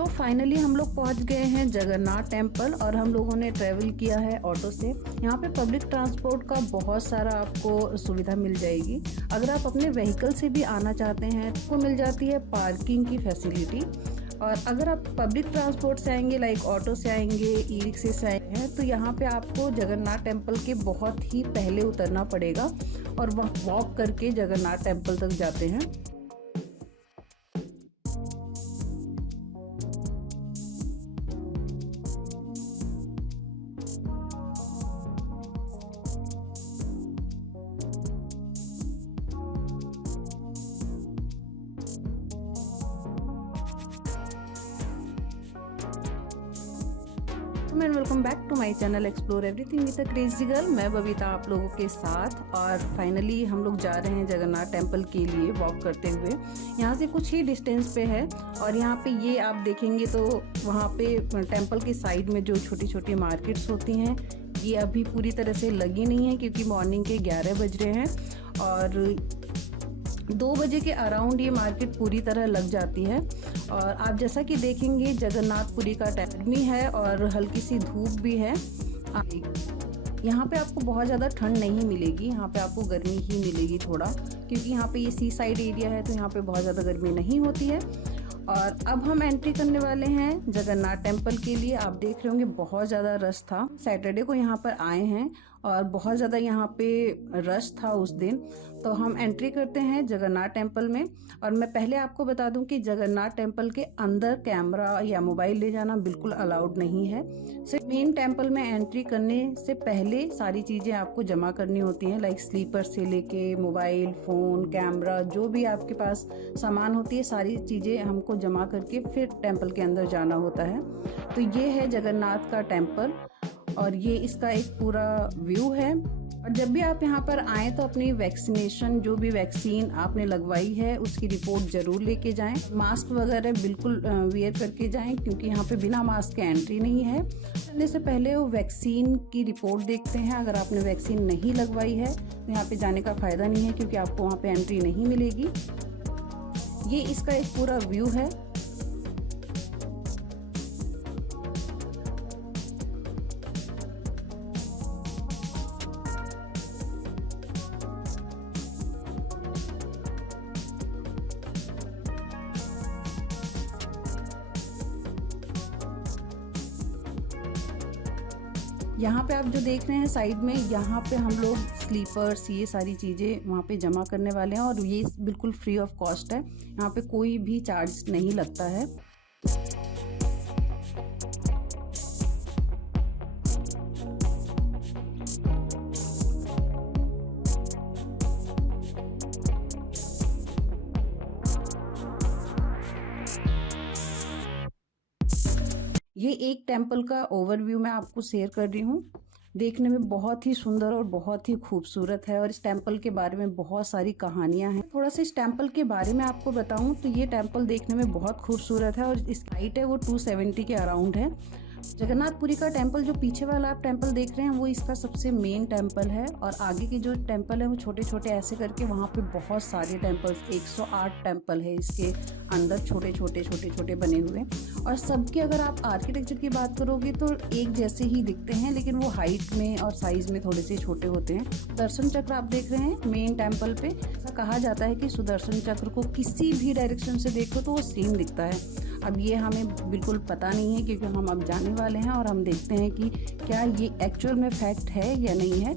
तो फाइनली हम लोग पहुंच गए हैं जगन्नाथ टेम्पल और हम लोगों ने ट्रैवल किया है ऑटो से। यहाँ पे पब्लिक ट्रांसपोर्ट का बहुत सारा आपको सुविधा मिल जाएगी। अगर आप अपने व्हीकल से भी आना चाहते हैं तो मिल जाती है पार्किंग की फैसिलिटी। और अगर आप पब्लिक ट्रांसपोर्ट से आएंगे लाइक ऑटो से आएंगे, ई रिक्शे से आए हैं, तो यहाँ पे आपको जगन्नाथ टेम्पल के बहुत ही पहले उतरना पड़ेगा और वह वॉक करके जगन्नाथ टेम्पल तक जाते हैं। And welcome back to my channel explore everything with a crazy girl. मैं बबीता आप लोगों के साथ। और फाइनली हम लोग जा रहे हैं जगन्नाथ टेम्पल के लिए वॉक करते हुए। यहाँ से कुछ ही डिस्टेंस पे है और यहाँ पे ये आप देखेंगे तो वहाँ पे टेम्पल के साइड में जो छोटी छोटी मार्केट्स होती हैं ये अभी पूरी तरह से लगी नहीं है क्योंकि मॉर्निंग के 11 बज रहे हैं और 2 बजे के अराउंड ये मार्केट पूरी तरह लग जाती है। और आप जैसा कि देखेंगे जगन्नाथपुरी का टाइम है और हल्की सी धूप भी है। यहाँ पे आपको बहुत ज़्यादा ठंड नहीं मिलेगी, यहाँ पे आपको गर्मी ही मिलेगी थोड़ा, क्योंकि यहाँ पे ये सी साइड एरिया है तो यहाँ पे बहुत ज़्यादा गर्मी नहीं होती है। और अब हम एंट्री करने वाले हैं जगन्नाथ टेम्पल के लिए। आप देख रहे होंगे बहुत ज़्यादा रश था। सैटरडे को यहाँ पर आए हैं और बहुत ज़्यादा यहाँ पे रश था उस दिन। तो हम एंट्री करते हैं जगन्नाथ टेम्पल में। और मैं पहले आपको बता दूं कि जगन्नाथ टेम्पल के अंदर कैमरा या मोबाइल ले जाना बिल्कुल अलाउड नहीं है। सिर्फ मेन टेम्पल में एंट्री करने से पहले सारी चीज़ें आपको जमा करनी होती हैं, लाइक स्लीपर से लेके मोबाइल, फ़ोन, कैमरा, जो भी आपके पास सामान होती है सारी चीज़ें हमको जमा करके फिर टेम्पल के अंदर जाना होता है। तो ये है जगन्नाथ का टेम्पल और ये इसका एक पूरा व्यू है। और जब भी आप यहाँ पर आएँ तो अपनी वैक्सीनेशन, जो भी वैक्सीन आपने लगवाई है उसकी रिपोर्ट ज़रूर लेके जाएं। मास्क वगैरह बिल्कुल वियर करके जाएं क्योंकि यहाँ पे बिना मास्क के एंट्री नहीं है। करने से पहले वो वैक्सीन की रिपोर्ट देखते हैं। अगर आपने वैक्सीन नहीं लगवाई है तो यहाँ पे जाने का फ़ायदा नहीं है क्योंकि आपको वहाँ पे एंट्री नहीं मिलेगी। ये इसका एक पूरा व्यू है। यहाँ पे आप जो देख रहे हैं साइड में, यहाँ पे हम लोग स्लीपर्स, ये सारी चीज़ें वहाँ पे जमा करने वाले हैं और ये बिल्कुल फ्री ऑफ कॉस्ट है। यहाँ पे कोई भी चार्ज नहीं लगता है। ये एक टेम्पल का ओवरव्यू मैं आपको शेयर कर रही हूँ। देखने में बहुत ही सुंदर और बहुत ही खूबसूरत है और इस टेम्पल के बारे में बहुत सारी कहानियां हैं। थोड़ा सा इस टेम्पल के बारे में आपको बताऊं तो ये टेम्पल देखने में बहुत खूबसूरत है और इसकी हाइट है वो 270 के अराउंड है। जगन्नाथपुरी का टेम्पल, जो पीछे वाला आप टेम्पल देख रहे हैं, वो इसका सबसे मेन टेम्पल है और आगे के जो टेम्पल है वो छोटे छोटे ऐसे करके वहाँ पे बहुत सारे टेम्पल्स, 108 टेम्पल है इसके अंदर, छोटे छोटे बने हुए। और सबके अगर आप आर्किटेक्चर की बात करोगे तो एक जैसे ही दिखते हैं, लेकिन वो हाइट में और साइज में थोड़े से छोटे होते हैं। सुदर्शन चक्र आप देख रहे हैं मेन टेम्पल पे। ऐसा कहा जाता है कि सुदर्शन चक्र को किसी भी डायरेक्शन से देखो तो वो सेम दिखता है। अब ये हमें बिल्कुल पता नहीं है क्योंकि हम अब जाने वाले हैं और हम देखते हैं कि क्या ये एक्चुअल में फैक्ट है या नहीं है।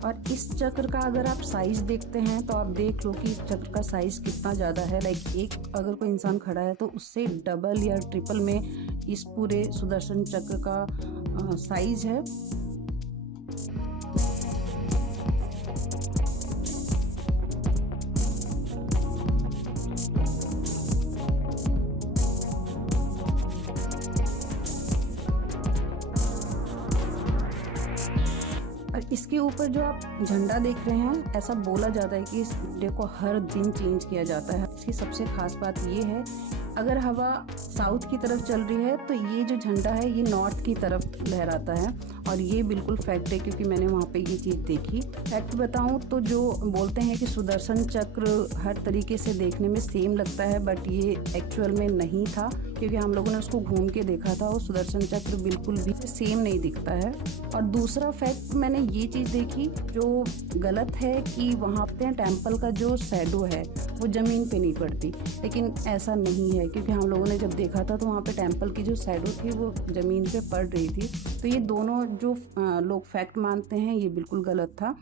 और इस चक्र का अगर आप साइज देखते हैं तो आप देख लो कि इस चक्र का साइज कितना ज़्यादा है। लाइक एक अगर कोई इंसान खड़ा है तो उससे डबल या ट्रिपल में इस पूरे सुदर्शन चक्र का साइज है। और इसके ऊपर जो आप झंडा देख रहे हैं, ऐसा बोला जाता है कि इस झंडे को हर दिन चेंज किया जाता है। इसकी सबसे खास बात ये है अगर हवा साउथ की तरफ चल रही है तो ये जो झंडा है ये नॉर्थ की तरफ लहराता है, और ये बिल्कुल फैक्ट है क्योंकि मैंने वहाँ पे ये चीज़ देखी। फैक्ट बताऊँ तो जो बोलते हैं कि सुदर्शन चक्र हर तरीके से देखने में सेम लगता है, बट ये एक्चुअल में नहीं था, क्योंकि हम लोगों ने उसको घूम के देखा था, वो सुदर्शन चक्र बिल्कुल भी सेम नहीं दिखता है। और दूसरा फैक्ट मैंने ये चीज़ देखी जो गलत है कि वहाँ पे टेम्पल का जो शैडो है वो ज़मीन पे नहीं पड़ती, लेकिन ऐसा नहीं है, क्योंकि हम लोगों ने जब देखा था तो वहाँ पे टेम्पल की जो शैडो थी वो ज़मीन पे पड़ रही थी। तो ये दोनों जो लोग फैक्ट मानते हैं ये बिल्कुल गलत था।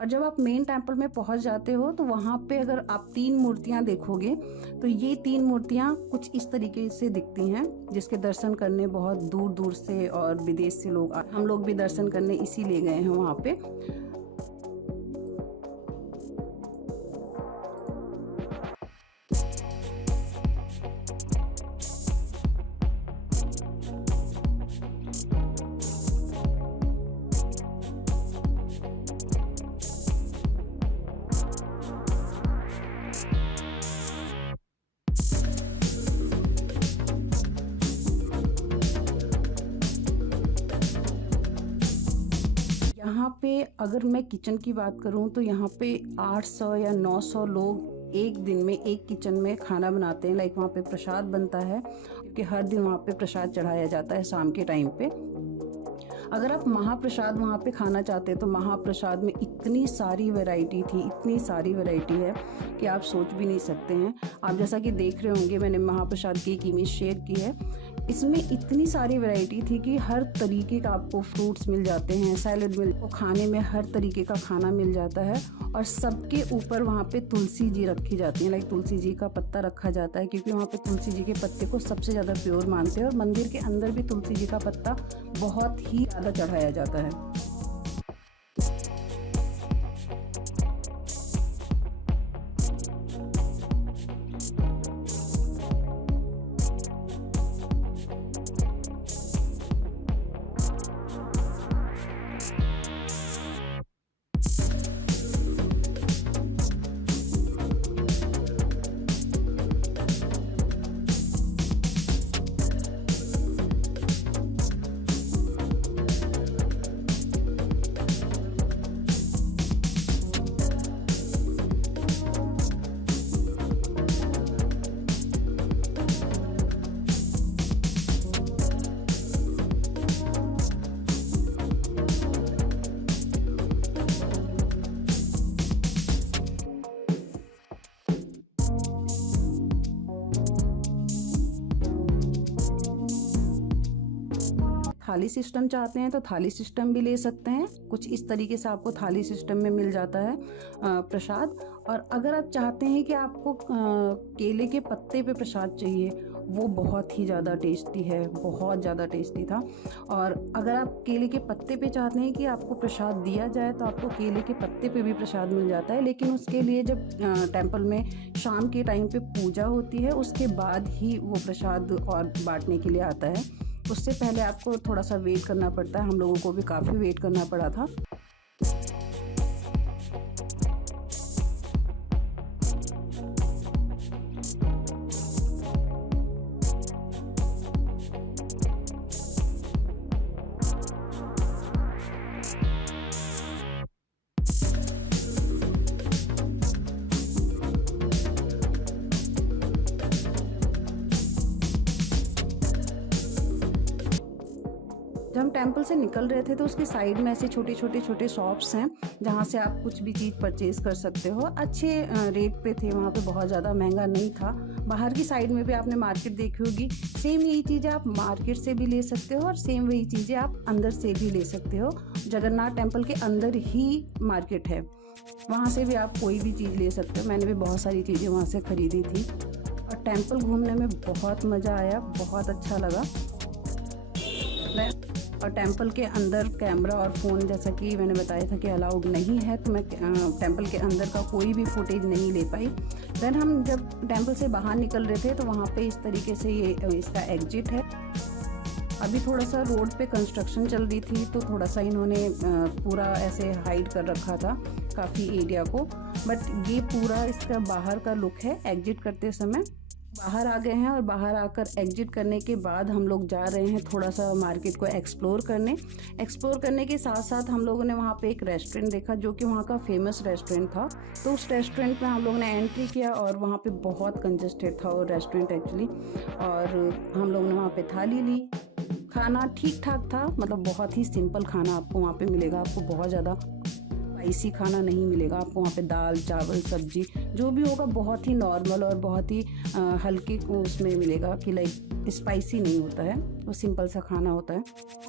और जब आप मेन टेम्पल में पहुंच जाते हो तो वहाँ पे अगर आप 3 मूर्तियाँ देखोगे तो ये 3 मूर्तियाँ कुछ इस तरीके से दिखती हैं, जिसके दर्शन करने बहुत दूर दूर से और विदेश से लोग हम लोग भी दर्शन करने इसीलिए गए हैं वहाँ पे। यहाँ पे अगर मैं किचन की बात करूँ तो यहाँ पे 800 या 900 लोग एक दिन में एक किचन में खाना बनाते हैं। लाइक वहाँ पे प्रसाद बनता है, क्योंकि हर दिन वहाँ पे प्रसाद चढ़ाया जाता है शाम के टाइम पे। अगर आप महाप्रसाद वहाँ पे खाना चाहते हैं तो महाप्रसाद में इतनी सारी वैरायटी थी, इतनी सारी वैरायटी है कि आप सोच भी नहीं सकते हैं। आप जैसा कि देख रहे होंगे, मैंने महाप्रसाद की एक इमेज शेयर की है, इसमें इतनी सारी वैरायटी थी कि हर तरीके का आपको फ्रूट्स मिल जाते हैं, सैलड मिल, खाने में हर तरीके का खाना मिल जाता है। और सबके ऊपर वहाँ पे तुलसी जी रखी जाती है, लाइक तुलसी जी का पत्ता रखा जाता है, क्योंकि वहाँ पे तुलसी जी के पत्ते को सबसे ज़्यादा प्योर मानते हैं। और मंदिर के अंदर भी तुलसी जी का पत्ता बहुत ही ज़्यादा चढ़ाया जाता है। थाली सिस्टम चाहते हैं तो थाली सिस्टम भी ले सकते हैं, कुछ इस तरीके से आपको थाली सिस्टम में मिल जाता है प्रसाद। और अगर आप चाहते हैं कि आपको केले के पत्ते पे प्रसाद चाहिए, वो बहुत ही ज़्यादा टेस्टी है, बहुत ज़्यादा टेस्टी था। और अगर आप केले के पत्ते पे चाहते हैं कि आपको प्रसाद दिया जाए तो आपको केले के पत्ते पे भी प्रसाद मिल जाता है, लेकिन उसके लिए जब टेम्पल में शाम के टाइम पे पूजा होती है उसके बाद ही वो प्रसाद और बांटने के लिए आता है। उससे पहले आपको थोड़ा सा वेट करना पड़ता है, हम लोगों को भी काफ़ी वेट करना पड़ा था। जब हम टेम्पल से निकल रहे थे तो उसके साइड में ऐसे छोटे शॉप्स हैं जहाँ से आप कुछ भी चीज़ परचेज कर सकते हो। अच्छे रेट पे थे, वहाँ पे बहुत ज़्यादा महंगा नहीं था। बाहर की साइड में भी आपने मार्केट देखी होगी, सेम यही चीज़ें आप मार्केट से भी ले सकते हो और सेम वही चीज़ें आप अंदर से भी ले सकते हो। जगन्नाथ टेम्पल के अंदर ही मार्केट है, वहाँ से भी आप कोई भी चीज़ ले सकते हो। मैंने भी बहुत सारी चीज़ें वहाँ से ख़रीदी थी और टेम्पल घूमने में बहुत मज़ा आया, बहुत अच्छा लगा। और टेम्पल के अंदर कैमरा और फ़ोन, जैसा कि मैंने बताया था कि अलाउड नहीं है, तो मैं टेम्पल के अंदर का कोई भी फुटेज नहीं ले पाई। देन हम जब टेम्पल से बाहर निकल रहे थे तो वहाँ पे इस तरीके से ये इसका एग्जिट है। अभी थोड़ा सा रोड पे कंस्ट्रक्शन चल रही थी तो थोड़ा सा इन्होंने पूरा ऐसे हाइड कर रखा था काफ़ी एरिया को, बट ये पूरा इसका बाहर का लुक है एग्जिट करते समय। बाहर आ गए हैं और बाहर आकर एग्जिट करने के बाद हम लोग जा रहे हैं थोड़ा सा मार्केट को एक्सप्लोर करने के साथ साथ हम लोगों ने वहाँ पे एक रेस्टोरेंट देखा जो कि वहाँ का फेमस रेस्टोरेंट था। तो उस रेस्टोरेंट में हम लोगों ने एंट्री किया और वहाँ पे बहुत कंजस्टेड था वो रेस्टोरेंट एक्चुअली, और हम लोगों ने वहाँ पे थाली ली। खाना ठीक ठाक था, मतलब बहुत ही सिंपल खाना आपको वहाँ पे मिलेगा, आपको बहुत ज़्यादा स्पाइसी खाना नहीं मिलेगा। आपको वहाँ पे दाल चावल सब्जी जो भी होगा बहुत ही नॉर्मल और बहुत ही हल्के उसमें मिलेगा कि लाइक स्पाइसी नहीं होता है, वो सिंपल सा खाना होता है।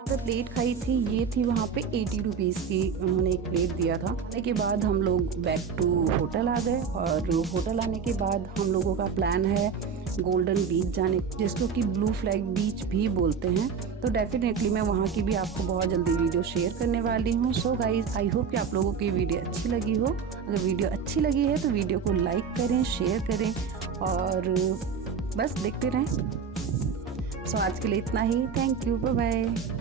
तो प्लेट खाई थी, ये थी वहाँ पे 80 रुपीज़ की उन्होंने एक प्लेट दिया था। उसके बाद हम लोग बैक टू होटल आ गए और होटल आने के बाद हम लोगों का प्लान है गोल्डन बीच जाने, जिसको कि ब्लू फ्लैग बीच भी बोलते हैं। तो डेफिनेटली मैं वहाँ की भी आपको बहुत जल्दी वीडियो शेयर करने वाली हूँ। सो गाइज, आई होप कि आप लोगों की वीडियो अच्छी लगी हो। अगर वीडियो अच्छी लगी है तो वीडियो को लाइक करें, शेयर करें और बस देखते रहें। सो आज के लिए इतना ही। Thank you, bye bye.